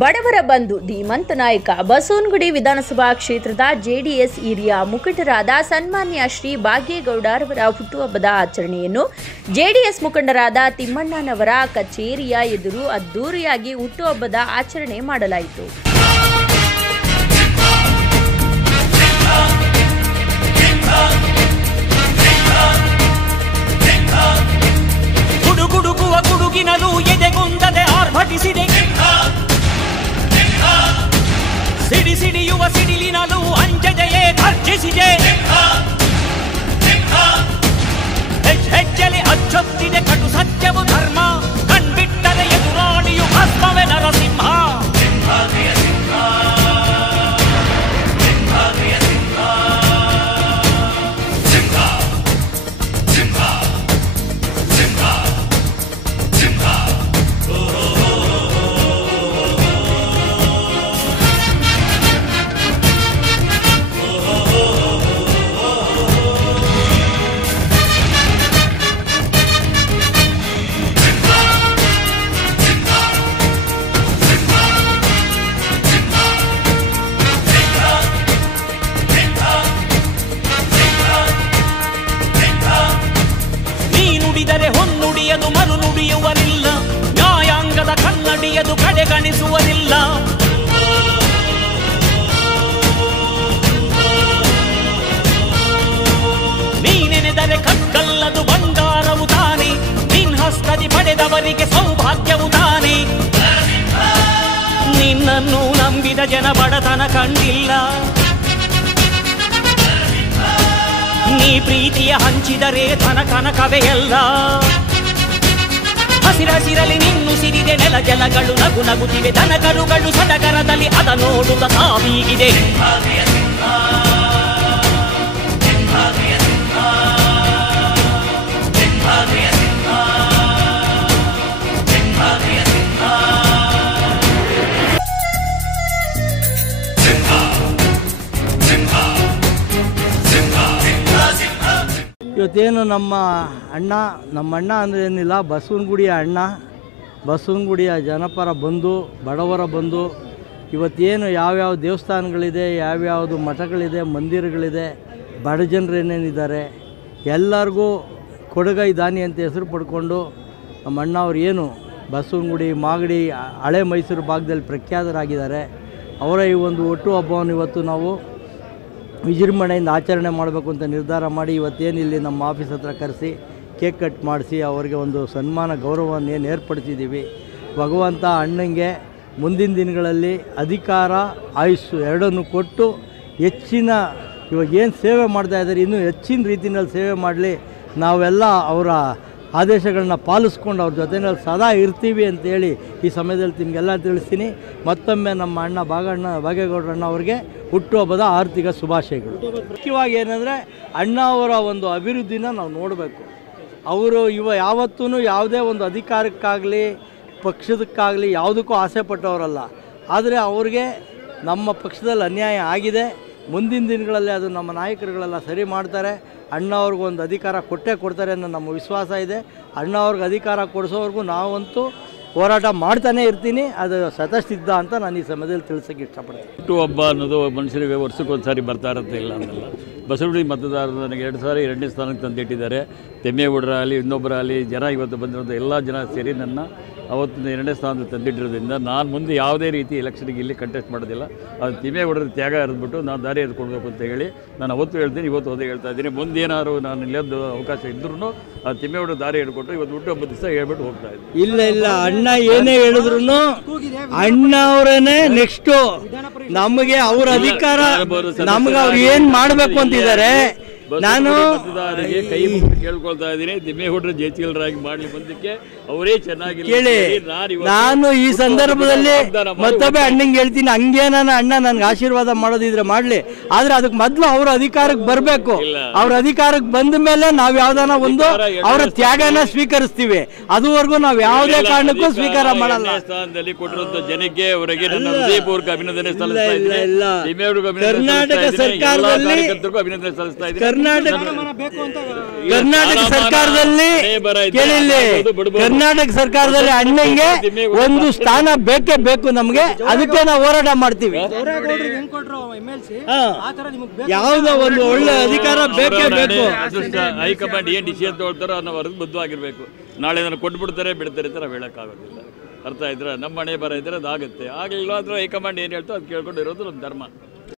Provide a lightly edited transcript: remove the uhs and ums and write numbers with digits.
ಬಡವರ ಬಂಧು ಧೀಮಂತ ನಾಯಕ ಬಸವನಗುಡಿ ವಿಧಾನಸಭಾ ಕ್ಷೇತ್ರದ ಜೆಡಿಎಸ್ ಹಿರಿಯ ಮುಖಂಡರಾದ ಸನ್ಮಾನ್ಯ ಶ್ರೀ ಭಾಗ್ಯೇಗೌಡರವರ ಹುಟ್ಟುಹಬ್ಬದ ಆಚರಣೆಯನ್ನು ಜೆಡಿಎಸ್ ಮುಖಂಡರಾದ ತಿಮ್ಮಣ್ಣನವರ ಕಚೇರಿಯ ಎದುರು ಅದ್ದೂರಿಯಾಗಿ ಹುಟ್ಟುಹಬ್ಬದ ಆಚರಣೆ ಮಾಡಲಾಯಿತು. ಗುಡುಗುಡುಗುವ ಗುಡುಗಿನಲು ಎದೆಗುಂದದೆ ಆರ್ಭಟಿಸಿದೆ, ಸಿಡಿ ಸಿಡಿಯುವ ಸಿಡಿಲಿನಲು ಅಂಜದೆಯೇ ಗರ್ಜಿಸಿದೆ, ಹೆಜ್ಜೆಲೆ ಅಚ್ಚೊತ್ತಿದೆ ಕಟು ಸತ್ಯವು ಧರ್ಮ, ಕಣ್ಬಿಟ್ಟರೆ ಎದುರಾಳಿಯು ಭಸ್ಮವೇ ನರಸಿಂಹ. ಹೊನ್ನುಡಿಯದು ಮರು ನುಡಿಯುವರಿಲ್ಲ, ನ್ಯಾಯಾಂಗದ ಕನ್ನಡಿಯದು ಕಡೆಗಣಿಸುವರಿಲ್ಲ. ನೀನೆನೆದರೆ ಕಕ್ಕಲ್ಲದು ಬಂಗಾರವು ತಾನೆ, ನಿನ್ ಹಸ್ತದಿ ಪಡೆದವರಿಗೆ ಸೌಭಾಗ್ಯವು ತಾನೆ. ನಿನ್ನನ್ನು ನಂಬಿದ ಜನ ಬಡತನ ಕಂಡಿಲ್ಲ, ನೀ ಪ್ರೀತಿಯ ಹಂಚಿದರೆ ಧನ ಕನಕವೇ ಎಲ್ಲ. ಹಸಿರಸಿರಲಿ ನಿನ್ನು ಸಿರಿದೆ ನೆಲ ಜಲಗಳು ನಗು ನಗುತ್ತಿವೆ, ದನಕರುಗಳು ಸಡಗರದಲ್ಲಿ ಅದ ನೋಡುತ್ತ ತಾವೀಗಿದೆ. ಇವತ್ತೇನು ನಮ್ಮ ಅಣ್ಣ ಅಂದರೆ ಏನಿಲ್ಲ, ಬಸವನಗುಡಿಯ ಅಣ್ಣ, ಬಸವನಗುಡಿಯ ಜನಪರ ಬಂಧು, ಬಡವರ ಬಂಧು. ಇವತ್ತೇನು ಯಾವ್ಯಾವ ದೇವಸ್ಥಾನಗಳಿದೆ, ಯಾವ್ಯಾವುದು ಮಠಗಳಿದೆ, ಮಂದಿರಗಳಿದೆ, ಬಡ ಜನರು ಏನೇನಿದ್ದಾರೆ ಎಲ್ಲರಿಗೂ ಕೊಡುಗೈ ದಾನಿ ಅಂತ ಹೆಸರು ಪಡ್ಕೊಂಡು ನಮ್ಮ ಅಣ್ಣ ಅವ್ರು ಏನು ಬಸವನಗುಡಿ ಮಾಗಡಿ ಹಳೆ ಮೈಸೂರು ಭಾಗದಲ್ಲಿ ಪ್ರಖ್ಯಾತರಾಗಿದ್ದಾರೆ. ಅವರ ಈ ಒಂದು ಹುಟ್ಟುಹಬ್ಬವನ್ನು ಇವತ್ತು ನಾವು ವಿಜೃಂಭಣೆಯಿಂದ ಆಚರಣೆ ಮಾಡಬೇಕು ಅಂತ ನಿರ್ಧಾರ ಮಾಡಿ ಇವತ್ತೇನು ಇಲ್ಲಿ ನಮ್ಮ ಆಫೀಸ್ ಹತ್ರ ಕರೆಸಿ ಕೇಕ್ ಕಟ್ ಮಾಡಿಸಿ ಅವರಿಗೆ ಒಂದು ಸನ್ಮಾನ ಗೌರವವನ್ನು ಏನು ಏರ್ಪಡಿಸಿದ್ದೀವಿ. ಭಗವಂತ ಅಣ್ಣಂಗೆ ಮುಂದಿನ ದಿನಗಳಲ್ಲಿ ಅಧಿಕಾರ ಆಯುಸ್ಸು ಎರಡನ್ನು ಕೊಟ್ಟು ಹೆಚ್ಚಿನ ಇವಾಗ ಏನು ಸೇವೆ ಮಾಡ್ತಾಯಿದ್ದಾರೆ ಇನ್ನೂ ಹೆಚ್ಚಿನ ರೀತಿಯಲ್ಲಿ ಸೇವೆ ಮಾಡಲಿ. ನಾವೆಲ್ಲ ಅವರ ಆದೇಶಗಳನ್ನ ಪಾಲಿಸ್ಕೊಂಡು ಅವ್ರ ಜೊತೆಯಲ್ಲಿ ಸದಾ ಇರ್ತೀವಿ ಅಂತೇಳಿ ಈ ಸಮಯದಲ್ಲಿ ನಿಮಗೆಲ್ಲ ತಿಳಿಸ್ತೀನಿ. ಮತ್ತೊಮ್ಮೆ ನಮ್ಮ ಅಣ್ಣ ಭಾಗ್ಯೇಗೌಡರಣ್ಣ ಅವ್ರಿಗೆ ಹುಟ್ಟುಹಬ್ಬದ ಆರ್ಥಿಕ ಶುಭಾಶಯಗಳು. ಮುಖ್ಯವಾಗಿ ಏನಂದರೆ ಅಣ್ಣ ಅವರ ಒಂದು ಅಭಿವೃದ್ಧಿನ ನಾವು ನೋಡಬೇಕು. ಅವರು ಯಾವತ್ತೂ ಯಾವುದೇ ಒಂದು ಅಧಿಕಾರಕ್ಕಾಗಲಿ ಪಕ್ಷದಕ್ಕಾಗಲಿ ಯಾವುದಕ್ಕೂ ಆಸೆ ಪಟ್ಟವರಲ್ಲ. ಆದರೆ ಅವ್ರಿಗೆ ನಮ್ಮ ಪಕ್ಷದಲ್ಲಿ ಅನ್ಯಾಯ ಆಗಿದೆ. ಮುಂದಿನ ದಿನಗಳಲ್ಲಿ ಅದು ನಮ್ಮ ನಾಯಕರುಗಳೆಲ್ಲ ಸರಿ ಮಾಡ್ತಾರೆ. ಅಣ್ಣ ಅವ್ರಿಗೊಂದು ಅಧಿಕಾರ ಕೊಡ್ತಾರೆ ಅನ್ನೋ ನಮ್ಮ ವಿಶ್ವಾಸ ಇದೆ. ಅಣ್ಣ ಅವ್ರಿಗೆ ಅಧಿಕಾರ ಕೊಡಿಸೋವರೆಗೂ ನಾವಂತೂ ಹೋರಾಟ ಮಾಡ್ತಾನೆ ಇರ್ತೀನಿ. ಅದು ಸತಸಿದ್ಧ ಅಂತ ನಾನು ಈ ಸಮಯದಲ್ಲಿ ತಿಳಿಸೋಕ್ಕೆ ಇಷ್ಟಪಡ್ತೀನಿ. ಹುಟ್ಟುಹಬ್ಬ ಅನ್ನೋದು ಮನುಷ್ಯರಿಗೆ ವರ್ಷಕ್ಕೊಂದು ಸಾರಿ ಬರ್ತಾ ಇರುತ್ತೆ, ಇಲ್ಲ ಅನ್ನಲ್ಲ. ಬಸವನಗುಡಿ ಮತದಾರರು ನನಗೆ 2 ಸಾರಿ 2ನೇ ಸ್ಥಾನಕ್ಕೆ ತಂದಿಟ್ಟಿದ್ದಾರೆ. ತೆಮ್ಮೇಗೌಡರಾಗಲಿ ಇನ್ನೊಬ್ಬರಾಗಲಿ ಜನ ಇವತ್ತು ಬಂದಿರೋದು ಎಲ್ಲ ಜನ ಸೇರಿ ನನ್ನ ಅವತ್ತು 2ನೇ ಸ್ಥಾನದಲ್ಲಿ ತಂದಿಟ್ಟಿರೋದ್ರಿಂದ ನಾನು ಮುಂದೆ ಯಾವುದೇ ರೀತಿ ಎಲೆಕ್ಷನ್ಗೆ ಇಲ್ಲಿ ಕಂಟೆಸ್ಟ್ ಮಾಡೋದಿಲ್ಲ. ಅದು ತಿಮ್ಮೇಗೌಡರ ತ್ಯಾಗ ಎರೆದ್ಬಿಟ್ಟು ನಾನು ದಾರಿ ಎದ್ಕೊಳ್ಬೇಕು ಅಂತ ಹೇಳಿ ನಾನು ಅವತ್ತು ಹೇಳ್ತೀನಿ, ಇವತ್ತು ಅದೇ ಹೇಳ್ತಾ ಇದ್ದೀನಿ. ಮುಂದೇನಾದ್ರು ನಾನು ಇಲ್ಲೊಂದು ಅವಕಾಶ ಇದ್ರೂ ಆ ತಿಮ್ಮೇಗೌಡರ ದಾರಿ ಹಿಡ್ಕೊಟ್ಟು ಇವತ್ತು ಹುಟ್ಟುಹಬ್ಬದ ದಿವಸ ಹೇಳ್ಬಿಟ್ಟು ಹೋಗ್ತಾ ಇದ್ದೀನಿ. ಇಲ್ಲ ಅಣ್ಣ ಏನೇ ಹೇಳಿದ್ರು ಅಣ್ಣ ಅವರೇನೆ ನೆಕ್ಸ್ಟು ನಮಗೆ ಅವ್ರ ಅಧಿಕಾರ ನಮ್ಗೆ ಅವ್ರು ಏನು ಮಾಡಬೇಕು ಅಂತಿದ್ದಾರೆ. ನಾನು ಮತದಾರರಿಗೆ ಕೈ ಮುಗಿದು ಕೇಳ್ಕೊಳ್ತಾ ಇದ್ದೀನಿ, ತಿಮ್ಮೇಗೌಡರ ಜೇಚಿಗಳರಾಗಿ ಮಾಡಲಿ ಬಂದಕ್ಕೆ ಅವರೇ ಚೆನ್ನಾಗಿ ಕೇಳಿ. ನಾನು ಈ ಸಂದರ್ಭದಲ್ಲಿ ಮತ್ತೊಬ್ಬೆ ಅಣ್ಣಂಗೆ ಹೇಳ್ತೀನಿ, ಹಂಗೆ ನಾನು ಅಣ್ಣ ನನ್ಗೆ ಆಶೀರ್ವಾದ ಮಾಡೋದಿದ್ರೆ ಮಾಡಲಿ, ಆದರೆ ಅದಕ್ಕೆ ಮೊದಲು ಅವ್ರ ಅಧಿಕಾರಕ್ಕೆ ಬರಬೇಕು. ಅವ್ರ ಅಧಿಕಾರಕ್ಕೆ ಬಂದ ಮೇಲೆ ನಾವು ಯಾವ್ದಾನ ಒಂದು ಅವರ ತ್ಯಾಗನ ಸ್ವೀಕರಿಸ್ತೀವಿ. ಅದುವರೆಗೂ ನಾವು ಯಾವುದೇ ಕಾರಣಕ್ಕೂ ಸ್ವೀಕಾರ ಮಾಡಲ್ಲ. ಸ್ಥಾನದಲ್ಲಿ ಕೊಟ್ಟಿರುವಂತ ಜನಕ್ಕೆ ಅವರಿಗೆ ನನ್ನ ಹೃದಯಪೂರ್ವಕ ಅಭಿನಂದನೆ ಸಲ್ಲಿಸ್ತಾ ಇದ್ದೀನಿ. ಕರ್ನಾಟಕ ಸರ್ಕಾರದಲ್ಲಿ ಅಭಿನಂದನೆ ಸಲ್ಲಿಸ್ತಾ ಇದ್ದೀನಿ. ಕರ್ನಾಟಕ ಸರ್ಕಾರದಲ್ಲಿ ಕೇಳಿಲ್ಲಿ, ಕರ್ನಾಟಕ ಸರ್ಕಾರದಲ್ಲಿ ಅಣ್ಣಂಗೆ ಒಂದು ಸ್ಥಾನ ಬೇಕೇ ಬೇಕು ನಮ್ಗೆ. ಅದಕ್ಕೆ ನಾವು ಹೋರಾಟ ಮಾಡ್ತೀವಿ. ಯಾವುದೋ ಒಂದು ಒಳ್ಳೆ ಅಧಿಕಾರ ಬೇಕೇ ಬೇಕು. ಹೈಕಮಾಂಡ್ ಏನ್ ಡಿಸಿಷನ್ ತಗೊಳ್ತಾರೋ ಅನ್ನೋ ವರೆಗೂ ಬದ್ಧವಾಗಿರ್ಬೇಕು. ನಾಳೆ ನಾನು ಕೊಟ್ಬಿಡ್ತಾರೆ ಬಿಡ್ತಾರೆ ಅಂತ ನಾವು ಹೇಳೋಕ್ಕಾಗೋದಿಲ್ಲ. ಅರ್ಥ ಆಯ್ತಾ? ನಮ್ಮ ಮನೆ ಬರ ಇದ್ರೆ ಅದಾಗುತ್ತೆ. ಆಗಲಿಲ್ಲ ಅಂದ್ರೆ ಹೈಕಮಾಂಡ್ ಏನು ಹೇಳ್ತೋ ಅದು ಕೇಳ್ಕೊಂಡು ಇರೋದು ನಮ್ಮ ಧರ್ಮ.